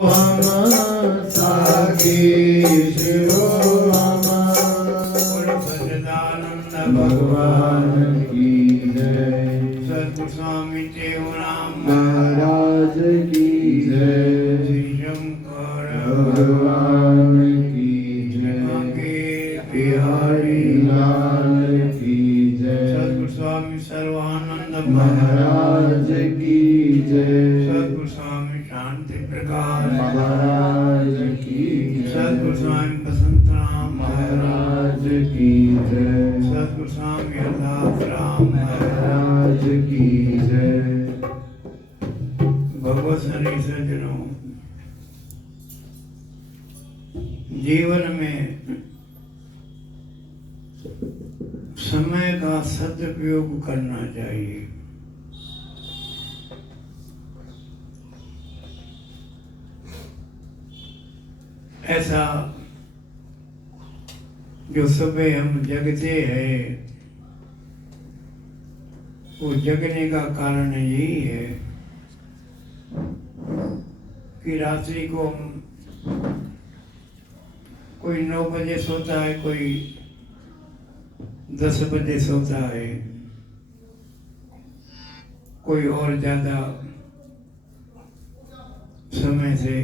हम सागी शिरो हम सच्चिदानंद भगवान की जय। सद्गुरु स्वामी देवराम महाराज की जय। श्री शंकर भगवान की जय। आगे बिहारी लाल की जय। सद्गुरु स्वामी सर्वानंद महाराज की जय। सद्गुरु स्वामी शांति प्रकाश महाराज की जय। सद्गुरु स्वामी बसंत राम महाराज की जय। सद्गुरु स्वामी अल्लाह राम महाराज की जय। भगवत हरि सज्जनों, जीवन में समय का सदुपयोग करना चाहिए। ऐसा जो सुबह हम जगते हैं, वो जगने का कारण यही है कि रात्रि को हम कोई 9 बजे सोता है, कोई 10 बजे सोता है, कोई और ज़्यादा समय से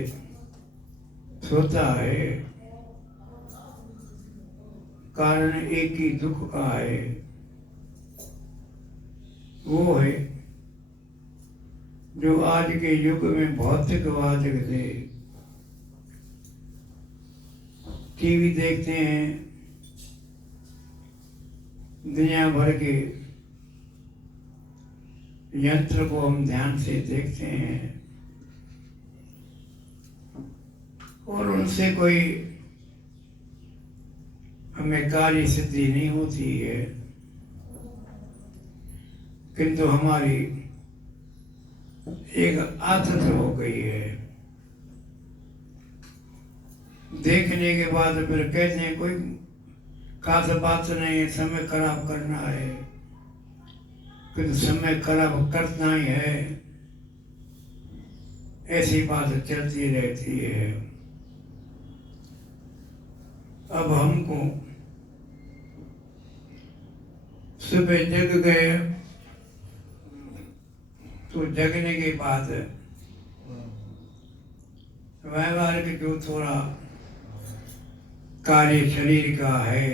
सोता है। कारण एक ही दुख का है, वो है जो आज के युग में भौतिकवाद से टीवी देखते हैं, दुनिया भर के यंत्र को हम ध्यान से देखते हैं और उनसे कोई हमें कार्य सिद्धि नहीं होती है, किंतु हमारी एक आदत हो गई है। देखने के बाद फिर कहते हैं कोई खास बात नहीं है, समय खराब करना है, किंतु समय खराब करना ही है, ऐसी बात चलती रहती है। अब हमको सुबह जग गए तो जगने के बाद व्यवहारिक जो थोड़ा कार्य शरीर का है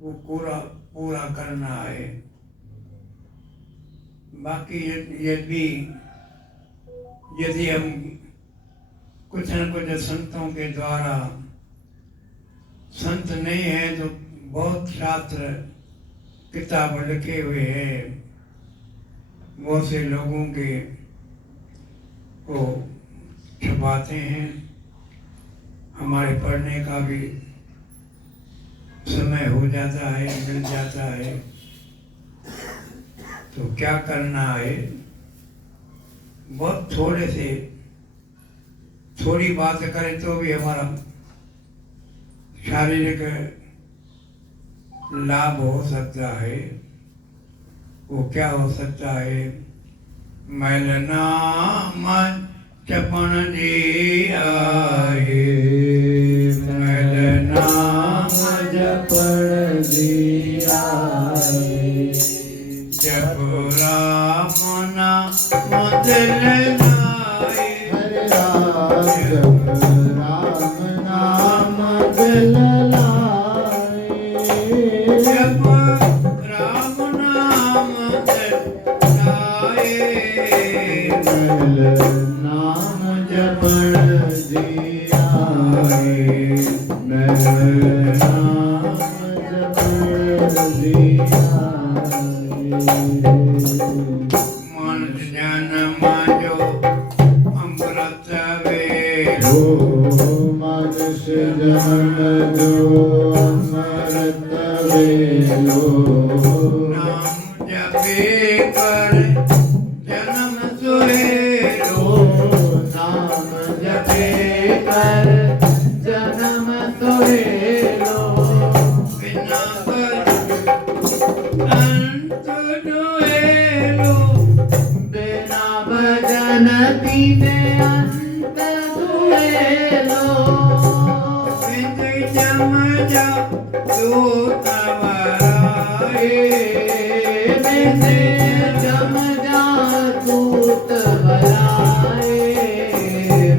वो पूरा करना है। बाकी यदि हम कुछ न कुछ संतों के द्वारा, संत नहीं है तो बहुत शास्त्र किताब लिखे हुए हैं, बहुत से लोगों के को छुपाते हैं, हमारे पढ़ने का भी समय हो जाता है, मिल जाता है। तो क्या करना है, बहुत थोड़ी बात करें तो भी हमारा शारीरिक लाभ हो सकता है। वो क्या हो सकता है, मैल नाम जपण जी आए, मैल नाम जपण जी आए, जप राम नाम दिल लाए, हरे राम जप राम नाम दिल लाए, जप राम नाम दिल लाए, मैल नाम जपण जी आए, मैल नाम जपण जी आए। मन जन्म जो अमृत वेलो, मनुष्य जन्म जो अमृत वेलो, नाम जपे कर जन्म सुहेलो, नाम जपे कर जन्म सोहेलो, बिना कर अंत दुहेलो, बिना भजन पीने सुहेलो बिंद जम जा दूत वराए बिन जम जा दूत बराए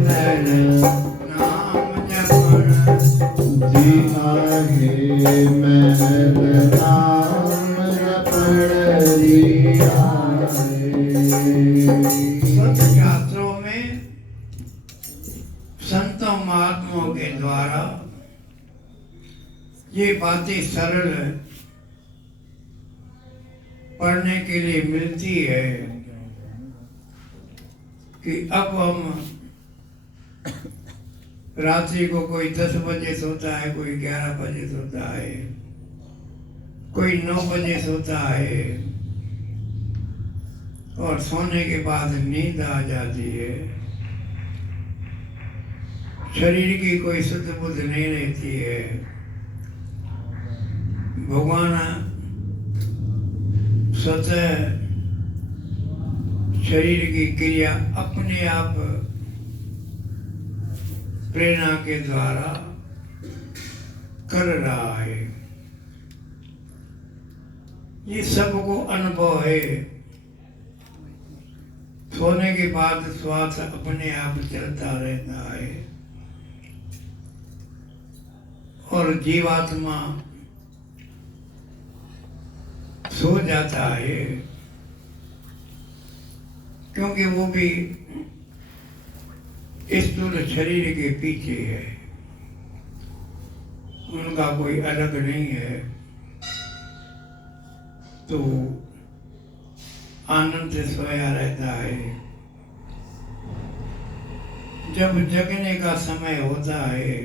मैल नाम जपण जी आहे मैल नाम जपण जी आहे। संत शास्त्रों में संतों महात्माओं के द्वारा ये बातें सरल पढ़ने के लिए मिलती है कि अब हम रात्रि को कोई 10 बजे सोता है, कोई 11 बजे सोता है, कोई 9 बजे सोता है और सोने के बाद नींद आ जाती है। शरीर की कोई सुध बुध नहीं रहती है। भगवान स्वतः शरीर की क्रिया अपने आप प्रेरणा के द्वारा कर रहा है। ये सबको अनुभव है। सोने के बाद श्वास अपने आप चलता रहता है और जीवात्मा सो जाता है, क्योंकि वो भी स्थूल शरीर के पीछे है, उनका कोई अलग नहीं है। तो आनंद से सोया रहता है। जब जगने का समय होता है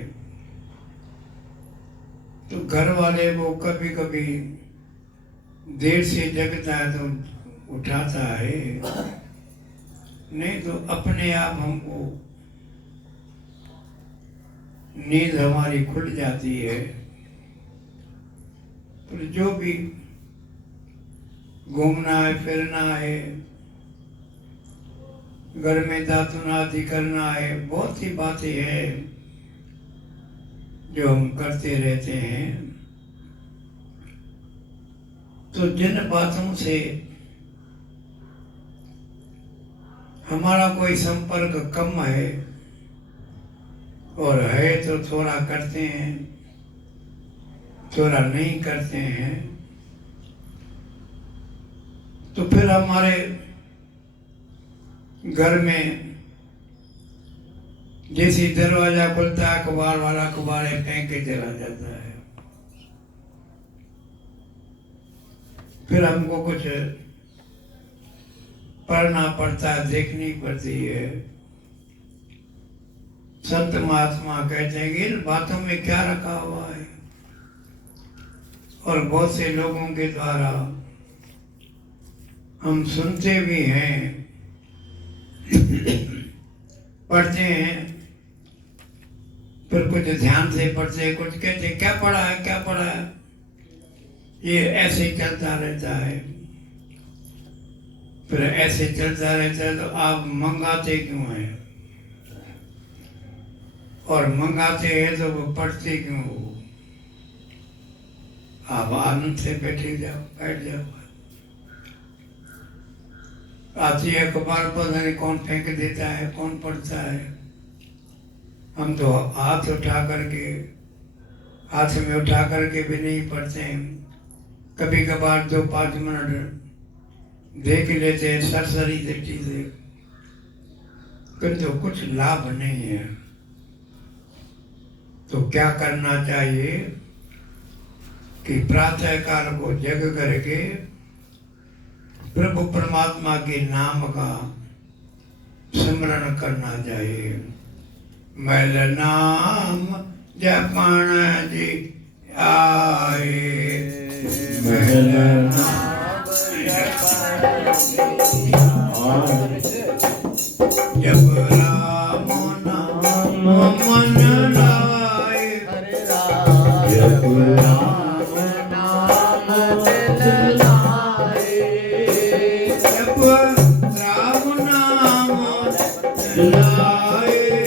तो घर वाले वो कभी कभी देर से जगता है तो उठाता है, नहीं तो अपने आप हमको नींद हमारी खुल जाती है। तो जो भी घूमना है, फिरना है, घर में दातुन आदि करना है, बहुत सी बातें हैं जो हम करते रहते हैं। तो जिन बातों से हमारा कोई संपर्क कम है और है तो थोड़ा करते हैं, थोड़ा नहीं करते हैं, तो फिर हमारे घर में जैसे दरवाजा खुलता है, अखबार वाला अखबारें फेंक के चला जाता है। फिर हमको कुछ पढ़ना पड़ता है, देखनी पड़ती है। संत महात्मा कहते हैं कि इन बातों में क्या रखा हुआ है। और बहुत से लोगों के द्वारा हम सुनते भी हैं, पढ़ते हैं, फिर कुछ ध्यान से पढ़ते हैं, कुछ कहते हैं क्या पढ़ा है, क्या पढ़ा है। ये ऐसे ही चलता रहता है। फिर ऐसे चलता रहता है तो आप मंगाते क्यों हैं? और मंगाते हैं तो वो पढ़ते क्यों हो? आप आनंद से बैठ जाओ। आती है अखबार पर नहीं कौन फेंक देता है, कौन पढ़ता है। हम तो हाथ में उठा करके भी नहीं पढ़ते हैं। कभी कभार 2-5 मिनट देख लेते हैं सरसरी दृष्टि से, किंतु कुछ लाभ नहीं है। तो क्या करना चाहिए कि प्रातः काल को जग करके प्रभु परमात्मा के नाम का स्मरण करना चाहिए। मैल नाम जपण जी आए, मैल नाम जप राम नाम मन लाए, जप राम नाम दिल लाए, जप राम नाम लाए,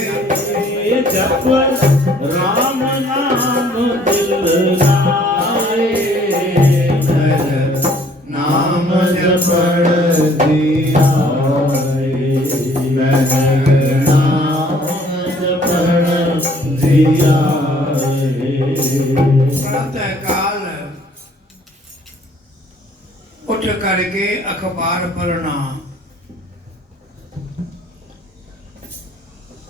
जप राम नाम दिल लाए, नाम जपण दिया नाम जपण दिया। प्रातः काल उठ करके अखबार पढ़ना,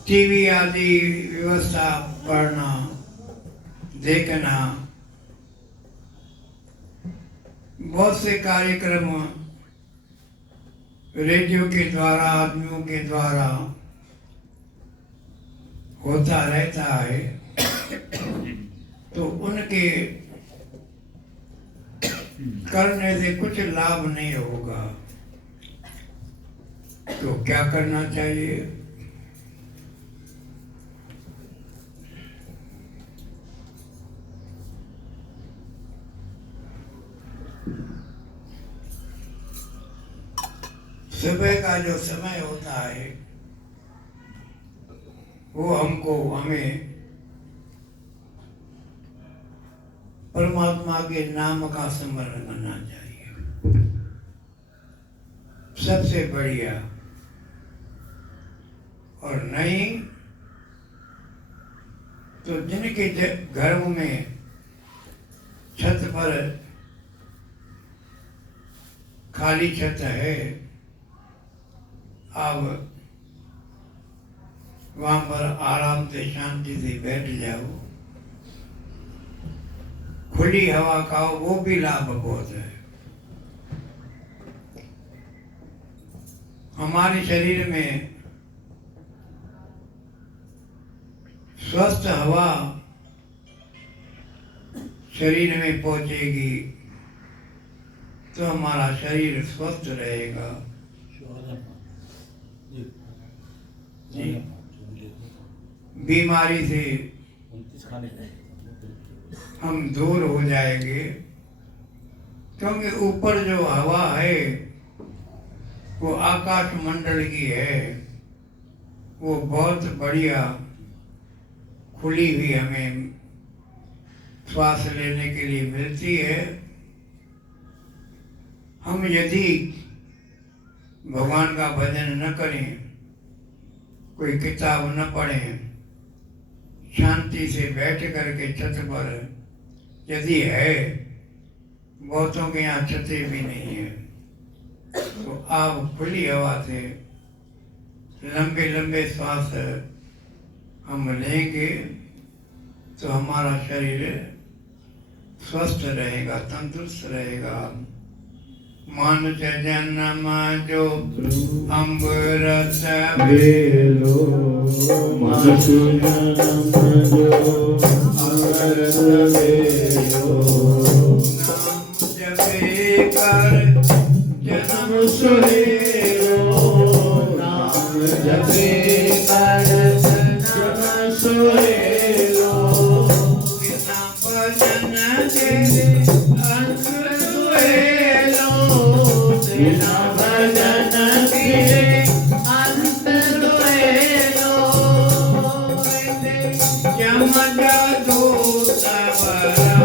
टीवी आदि व्यवस्था पढ़ना देखना, बहुत से कार्यक्रम रेडियो के द्वारा आदमियों के द्वारा होता रहता है, तो उनके करने से कुछ लाभ नहीं होगा। तो क्या करना चाहिए? सुबह का जो समय होता है वो हमें परमात्मा के नाम का स्मरण करना चाहिए, सबसे बढ़िया। और नहीं तो जिनके घरों में छत पर खाली छत है, आप वहां पर आराम से शांति से बैठ जाओ, खुली हवा खाओ, वो भी लाभ बहुत है। हमारे शरीर में स्वस्थ हवा शरीर में पहुंचेगी तो हमारा शरीर स्वस्थ रहेगा। बीमारी से हम दूर हो जाएंगे, क्योंकि ऊपर जो हवा है वो आकाश मंडल की है, वो बहुत बढ़िया खुली हुई हमें श्वास लेने के लिए मिलती है। हम यदि भगवान का भजन न करें, कोई किताब न पढ़ें, शांति से बैठ करके छत पर, यदि है, बहुतों के यहाँ छतें भी नहीं है, तो आप खुली हवा से लंबे लंबे श्वास हम लेंगे तो हमारा शरीर स्वस्थ रहेगा, तंदुरुस्त रहेगा। मानुष जन्म जो अमृत बेलो, मानुष जन्म जो अमृत बेलो, नाम जपे कर जन्म सुहेलो, नाम जपे कर जन्म सुहेलो, बिना भजन के अंत सुहेलो, बिना भजन के अंत सुहेलो, जम जादू सबराए,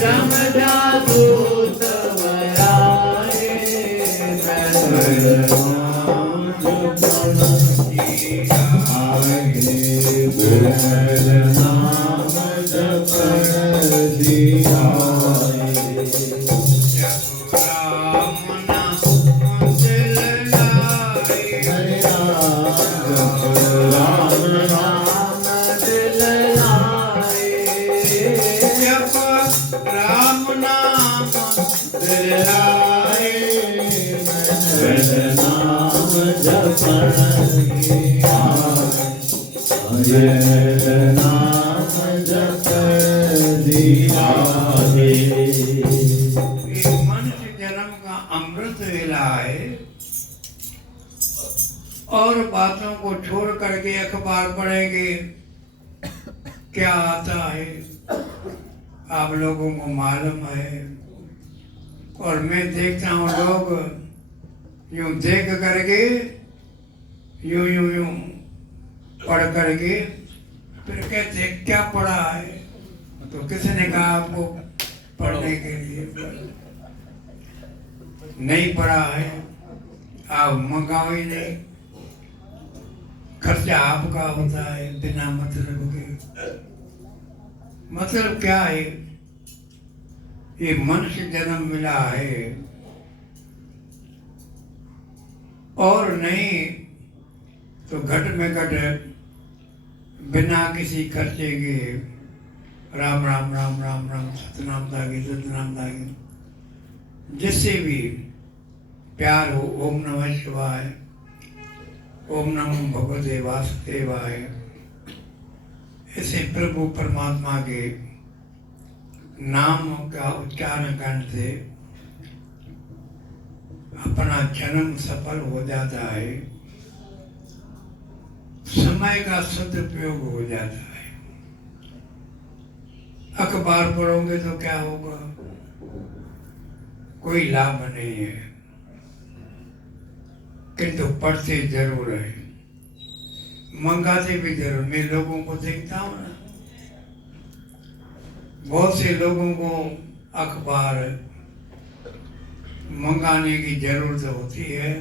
जम जादू तवराए, नाम जपण दिया। राम नाम दिल लाए, राम नाम दिल लाए, जप राम नाम दिल लाए, नाम जपण दिया, नाम जपण दिया। मनुष्य जन्म का अमृत वेला है, और बातों को छोड़ करके अखबार पढ़ेंगे, क्या आता है आप लोगों को मालूम है। और मैं देखता हूँ लोग यूं देख करके यूं यूं यूं पढ़ करके फिर कहते क्या पढ़ा है, तो किसने कहा आपको पढ़ने के लिए? नहीं पढ़ा है, आप मंगाओ ही नहीं, खर्चा आपका होता है बिना मतलब के। मतलब क्या है, ये मनुष्य जन्म मिला है और नहीं तो घट में घट बिना किसी खर्चे के राम राम राम राम राम सतनाम दागे सतनाम दागे, जिससे भी प्यार हो। ओम नमः शिवाय, ओम नमो भगवते वासुदेवाय, ऐसे प्रभु परमात्मा के नाम का उच्चारण करने से अपना जन्म सफल हो जाता है, समय का सदुपयोग हो जाता है। अखबार पढ़ोगे तो क्या होगा, कोई लाभ नहीं है, किंतु पढ़ते जरूर है, मंगाते भी जरूर। मैं लोगों को देखता हूँ ना, बहुत से लोगों को अखबार मंगाने की जरूरत होती है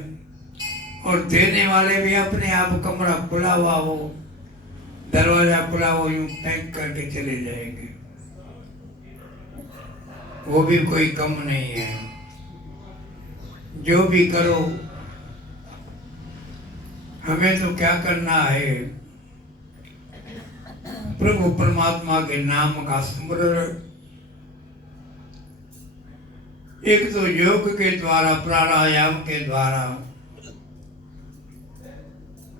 और देने वाले भी अपने आप कमरा खुला हुआ हो, दरवाजा खुला हो, यूं पैक करके चले जाएंगे, वो भी कोई कम नहीं है। जो भी करो, हमें तो क्या करना है, प्रभु परमात्मा के नाम का स्मरण, एक तो योग के द्वारा, प्राणायाम के द्वारा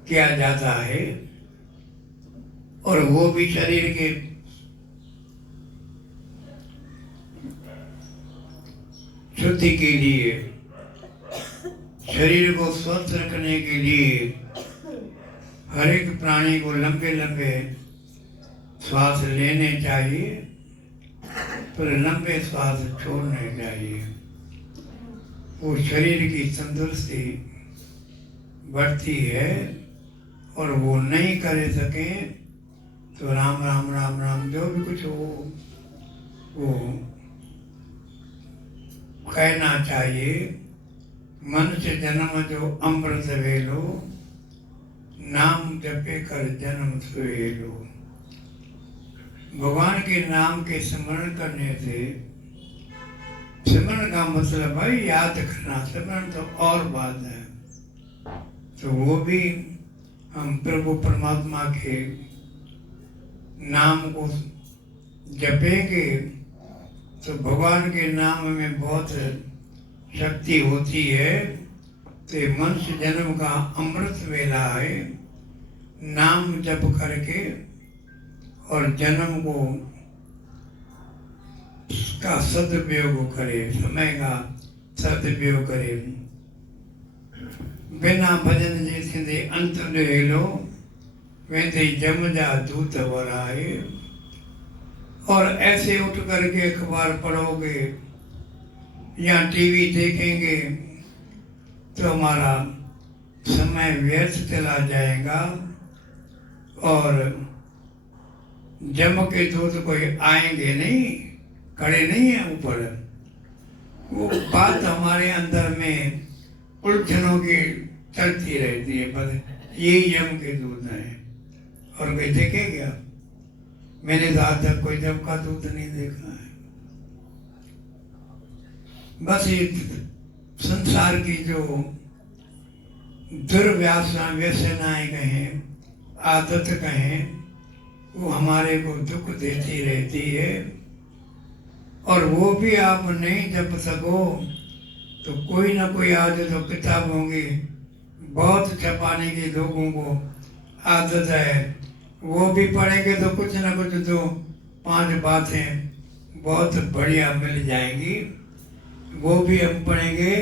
किया जाता है और वो भी शरीर के शुद्धि के लिए, शरीर को स्वस्थ रखने के लिए हर एक प्राणी को लंबे लंबे श्वास लेने चाहिए, पर लंबे श्वास छोड़ने चाहिए। वो शरीर की तंदुरुस्ती बढ़ती है और वो नहीं कर सके तो राम राम राम राम जो भी कुछ हो वो कहना चाहिए। मनुष्य जन्म जो अमृत वेलो, नाम जपे कर जन्म सुहेलो। भगवान के नाम के स्मरण करने से, स्मरण का मतलब है याद करना, स्मरण तो और बात है, तो वो भी हम प्रभु परमात्मा के नाम को जपेंगे तो भगवान के नाम में बहुत शक्ति होती है। तो मनुष्य जन्म का अमृत वेला है, नाम जप करके और जन्म को का सदुपयोग करे, समय का सदुपयोग करे। बिना भजन जे थींदे अंत ॾेलो, वेंदे जम जा दूत वराए। और ऐसे उठ करके अखबार पढ़ोगे या टीवी देखेंगे तो हमारा समय व्यर्थ चला जाएगा और जम के दूत कोई आएंगे नहीं, खड़े नहीं है ऊपर। वो बात हमारे अंदर में उलझनों की चलती रहती है, बस ये यम के दूत हैं। और कोई देखे क्या? मैंने तो आज तक कोई जम का दूत नहीं देखा है। बस ये संसार की जो दुर्व्यासना व्यसनाएं कहें, आदत कहें, वो हमारे को दुख देती रहती है। और वो भी आप नहीं जप सको तो कोई ना कोई आज तो किताब होंगी, बहुत छपाने की लोगों को आदत है, वो भी पढ़ेंगे तो कुछ ना कुछ तो 5 बातें बहुत बढ़िया मिल जाएंगी। वो भी हम पढ़ेंगे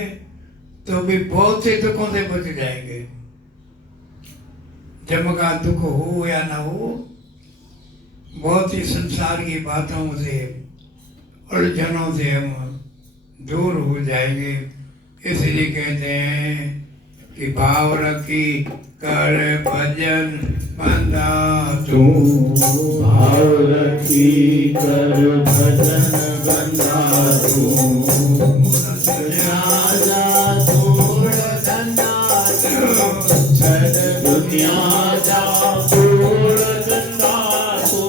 तो भी बहुत से दुखों से बच जाएंगे। जम का दुख हो या ना हो, बहुत ही संसार की बातों से, उलझनों से हम दूर हो जाएंगे। इसलिए कहते हैं कि भाव रखी कर भजन बंदा तू भाव रखी कर भजन बंदा तू राजा तूड़ धंधा तू छड़ दुनिया जा तूड़ धंधा तू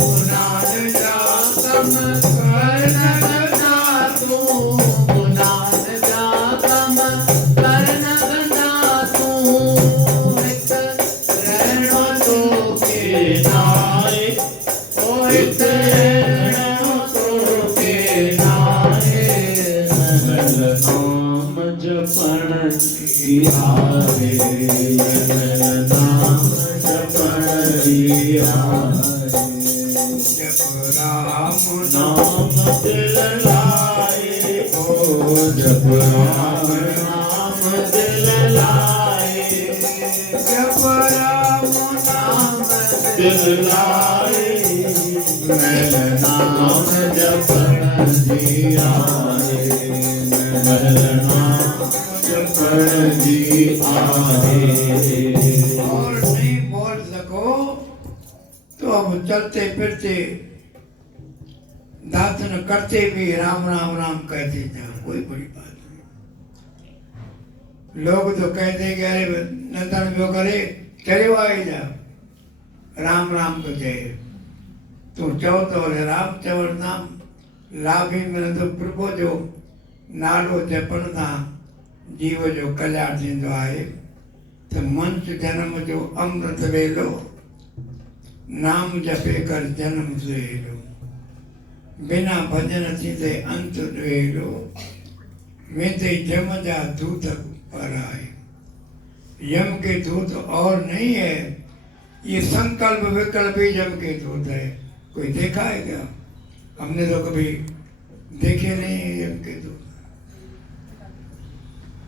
गुनाह जा कम कर न धंधा तू गुनाह जा कम कर न धंधा तू हित रहणो तो के नाए ओ हित रहणो तो के नाए महल नाम जपण की आवे महल नाम जपण की आवे जप राम नाम दिल लाए ओ जप राम नाम दिल लाए जप राम नाम दिल लाए मैल नाम जपण जी आए मैल नाम जपण जी आए और नहीं बोल सको तो अब चलते फिरते दातन करते भी राम राम राम कहते जाओ, कोई बड़ी बात नहीं। लोग तो कहते कि अरे नंदन जो करे चले आए जा राम राम तो जय तू चओ तो राम चवण नाम लाभी मिले तो प्रभु जो नालो जपण सां जीव जो कल्याण थींदो आहे। त मनुष्य जन्म जो अमृत वेलो नाम जपे कर जन्म सुहेलो बिना भजन थींदे अंत ॾुहेलो वेंदे जम जा दूत पर आए। यम के दूत और नहीं है, ये संकल्प विकल्प ही यम के दूत है। कोई देखा है क्या? हमने तो कभी देखे नहीं है यम के दूत,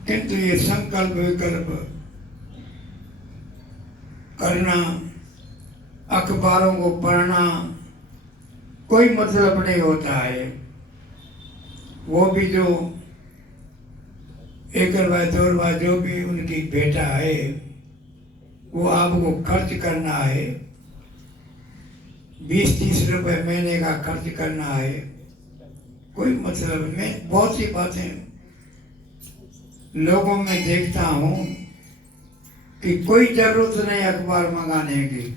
किंतु ये संकल्प विकल्प करना, अखबारों को पढ़ना कोई मतलब नहीं होता है। वो भी जो 1 रुपया 2 रुपया जो भी उनकी बेटा है वो आपको खर्च करना है, 20-30 रुपए महीने का खर्च करना है, कोई मतलब नहीं। बहुत सी बातें लोगों में देखता हूँ कि कोई जरूरत नहीं अखबार मंगाने की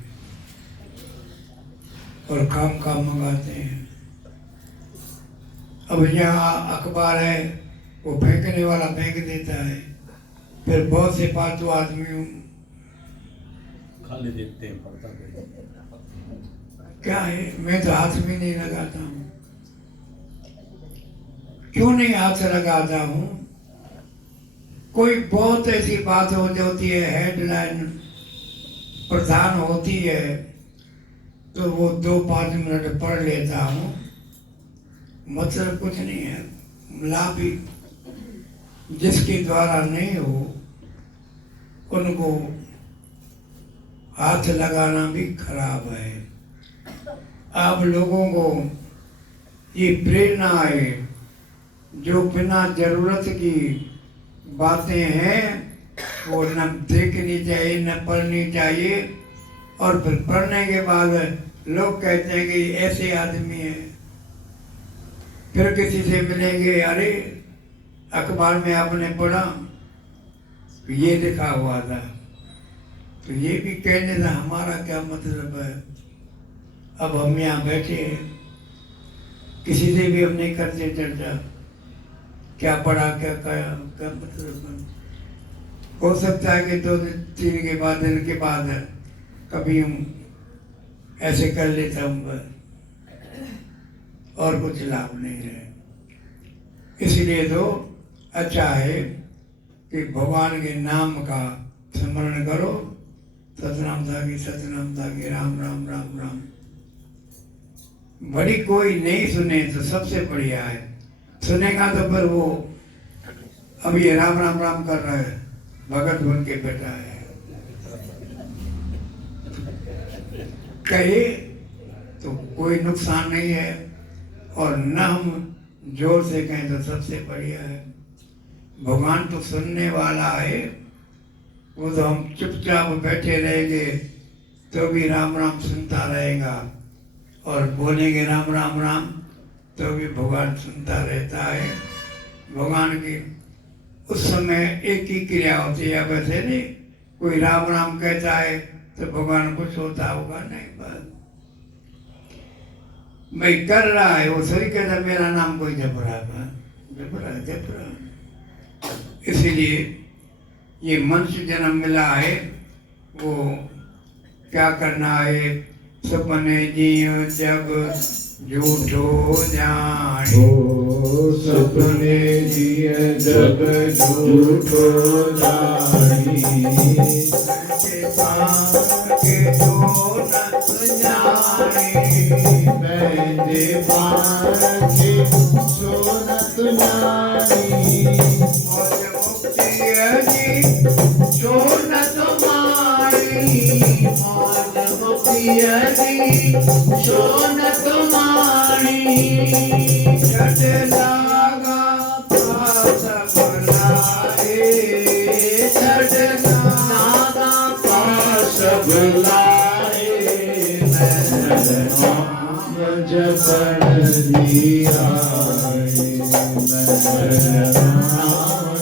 और काम मंगाते हैं। अब यहाँ अखबार है वो फेंकने वाला फेंक देता है, फिर बहुत से फालतू आदमी खाली देखते हैं पढ़ता नहीं। क्या है, मैं तो हाथ भी नहीं लगाता हूँ। क्यों नहीं हाथ लगाता हूँ? कोई बहुत ऐसी बात हो जाती है, हेडलाइन प्रधान होती है तो वो 2-5 मिनट पढ़ लेता हूँ, मतलब कुछ नहीं है। लाभ भी जिसके द्वारा नहीं हो उनको हाथ लगाना भी खराब है। आप लोगों को ये प्रेरणा है, जो बिना जरूरत की बातें हैं वो न देखनी चाहिए न पढ़नी चाहिए, और फिर पढ़ने के बाद लोग कहते हैं कि ऐसे आदमी है। फिर किसी से मिलेंगे, अरे अखबार में आपने पढ़ा ये लिखा हुआ था, तो ये भी कहने से हमारा क्या मतलब है। अब हम यहाँ बैठे हैं, किसी से भी हम नहीं करते चर्चा, क्या पढ़ा क्या कहा, क्या मतलब है। हो सकता है कि 2-3 के बाद दिन के बाद कभी हम ऐसे कर लेता हूँ, बस और कुछ लाभ नहीं है। इसलिए तो अच्छा है कि भगवान के नाम का स्मरण करो, सतनाम सागी राम राम राम राम। बड़ी कोई नहीं सुने तो सबसे बढ़िया है, सुनेगा तो फिर वो अब ये राम राम राम कर रहा है, भगत बन के बैठा है। कहे तो कोई नुकसान नहीं है, और न हम जोर से कहें तो सबसे बढ़िया है। भगवान तो सुनने वाला है, वो तो हम चुपचाप बैठे रहेंगे तो भी राम राम सुनता रहेगा, और बोलेंगे राम राम राम तो भी भगवान सुनता रहता है। भगवान की उस समय एक ही क्रिया होती है। वैसे नहीं कोई राम राम कहता है तो भगवान कुछ होता होगा, नहीं। बस भाई कर रहा है, वो सही कहता मेरा नाम कोई जप रहा है, जप रहा है, जप रहा है। इसीलिए ये मनुष्य जन्म मिला है, वो क्या करना है? सपने जियो जग झूठो जाने, सपने जिए जग झूठो जानी, के जो न जाने, बैठे पाके सोनत जानी, मौज मुक्ति जी जो न तुम्हारी, मौज मुक्ति जी जो न तुम्हारी, जट लागा पास बुलाए, जट लागा पास बुलाए, नाम जपन दिया, नाम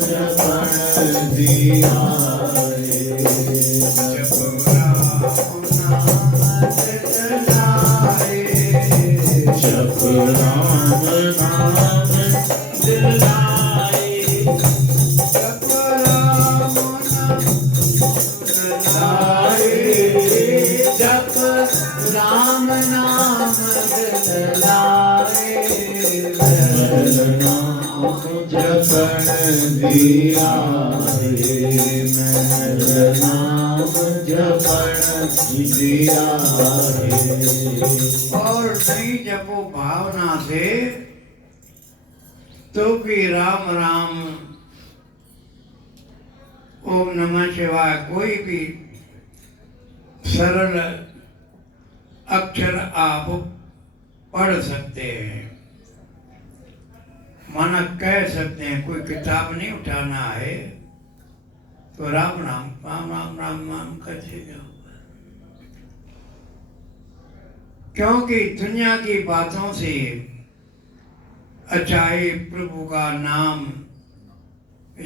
जपन दिया, जप राम नाम दिलाए, जप राम जप राम नाम दिलाए, नाम जपन दिया, नाम जपन दिया। और नहीं जपो भावना से तो भी राम राम ओम नमः शिवाय कोई भी सरल अक्षर आप पढ़ सकते हैं, माना कह सकते हैं। कोई किताब नहीं उठाना है, तो राम राम राम राम राम राम करते जाओ। क्योंकि दुनिया की बातों से अच्छाई प्रभु का नाम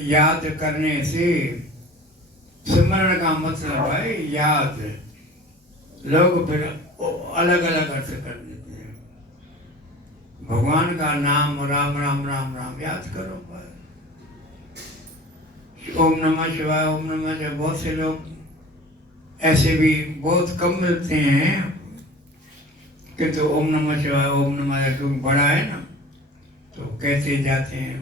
याद करने से, स्मरण का मतलब है याद। लोग फिर अलग अलग अर्थ कर देते हैं। भगवान का नाम राम राम राम राम याद करो बस। ओम नमः शिवाय, ओम नमः शिवाय। बहुत से लोग ऐसे भी बहुत कम मिलते हैं कि तो ओम नमः शिवाय, ओम नमः शिवाय क्योंकि बड़ा है ना, तो कहते जाते हैं।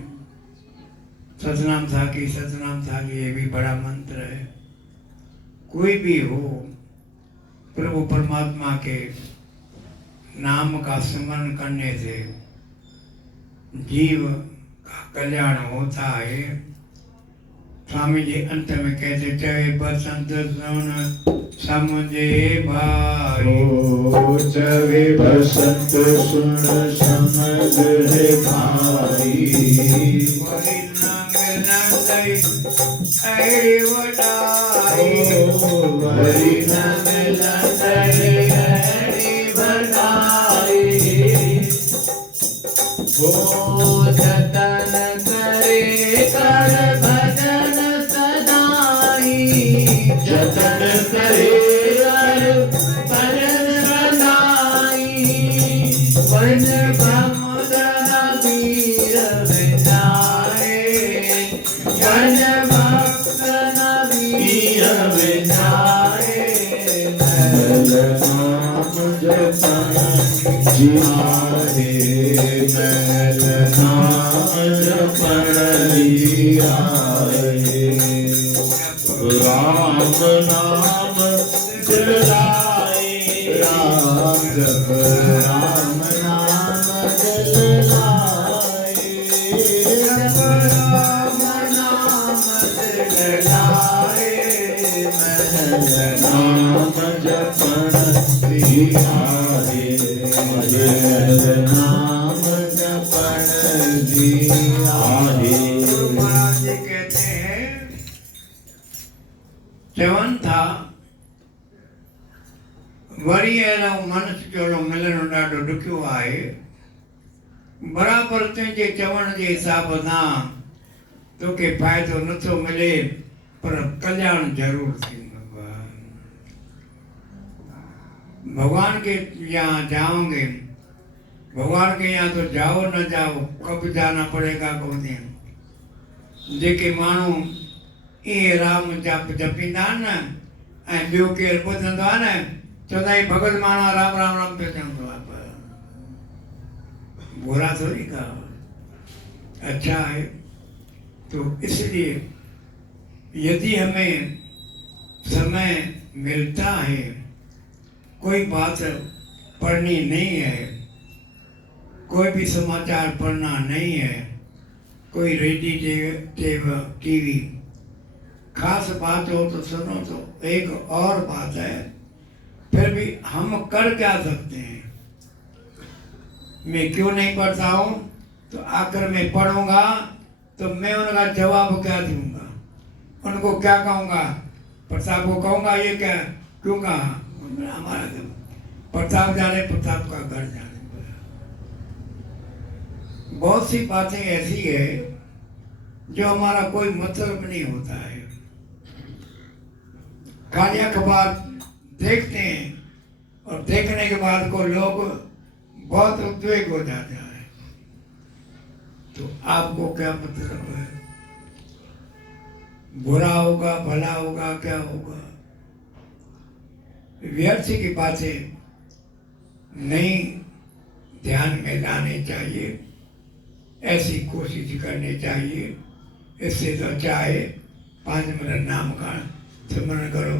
सतनाम साखी, सतनाम साखी, ये भी बड़ा मंत्र है। कोई भी हो, प्रभु परमात्मा के नाम का स्मरण करने से जीव का कल्याण होता है। स्वामी जी अंत में कहते, चाहे बसंत सुन समझे भाई, चवे बसंत सुन समझे भाई, वही नाम नंदई ऐ वडाई, वही नाम नंदई ऐ वडाई, वो जतन करे कर भजन सदाई, जतन करे कर भजन सदाई, वन समुद्र वीर विनाए, वन भक्त वीर विनाए, नाम जपन जिहारे, नाम जपन जिहारे, राम नाम दिलाए, राम जप राम नाम दिलाए, जप राम नाम दिलाए, नाम जपन दिहारे, नाम जपन दिहारे। महाराज जी कहते हैं, वरी अहिड़ो मनुष्य जहिड़ो मिलणु ॾाढो ॾुखियो आहे। बराबरि तुंहिंजे चवण जे हिसाब सां तोखे फ़ाइदो नथो मिले, पर कल्याण ज़रूरु थींदो। भगवान के यहाँ जाओगे, भगवान के यहाँ तो जाओ न जाओ, कब जाना पड़ेगा कोन्हे। जेके माण्हू ईअं राम जप जपींदा आहिनि न, ऐं ॿियो केरु ॿुधंदो आहे न, चवंदा आहिनि भॻत माण्हू राम राम राम पियो चवंदो आहे, बुरा थोड़ी कहा, अच्छा है। तो इसलिए यदि हमें समय मिलता है, कोई बात पढ़नी नहीं है, कोई भी समाचार पढ़ना नहीं है, कोई रेडियो टीवी खास बात हो तो सुनो। तो एक और बात है, फिर भी हम कर क्या सकते हैं। मैं क्यों नहीं पढ़ता हूँ, तो आकर मैं पढ़ूंगा तो मैं उनका जवाब क्या दूंगा, उनको क्या कहूँगा, प्रताप को कहूँगा ये क्या क्यों कहा, हमारा प्रताप जाने प्रताप का घर जाने। बहुत सी बातें ऐसी है जो हमारा कोई मतलब नहीं होता है। खाली अखबार देखते हैं और देखने के बाद को लोग बहुत उद्वेग हो जाता है। तो आपको क्या मतलब है, बुरा होगा भला होगा क्या होगा, व्यर्थ की बातें नहीं ध्यान में लानी चाहिए, ऐसी कोशिश करनी चाहिए। इससे तो चाहे 5 मिनट नाम का स्मरण करो,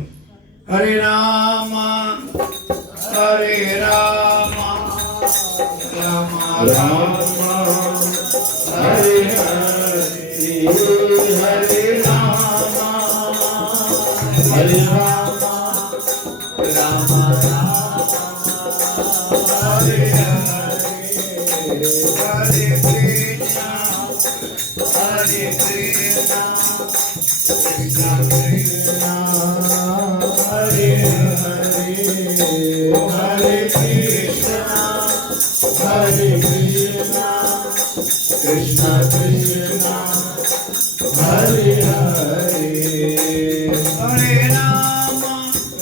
हरे राम हरे राम राम राम हरे हरे हरे राम हरे राम राम राम हरे हरे हरे कृष्णा हरे कृष्णा कृष्णा कृष्णा हरे हरे हरे कृष्णा हरे कृष्णा कृष्णा कृष्णा हरे हरे हरे राम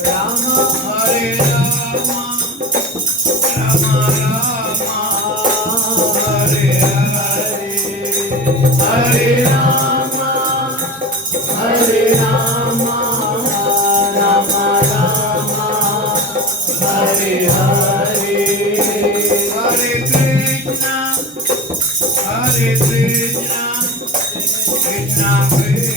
राम हरे राम राम राम हरे हरे हरे राम हरे राम राम राम हरे हरे हरे कृष्णा कृष्णा कृष्णा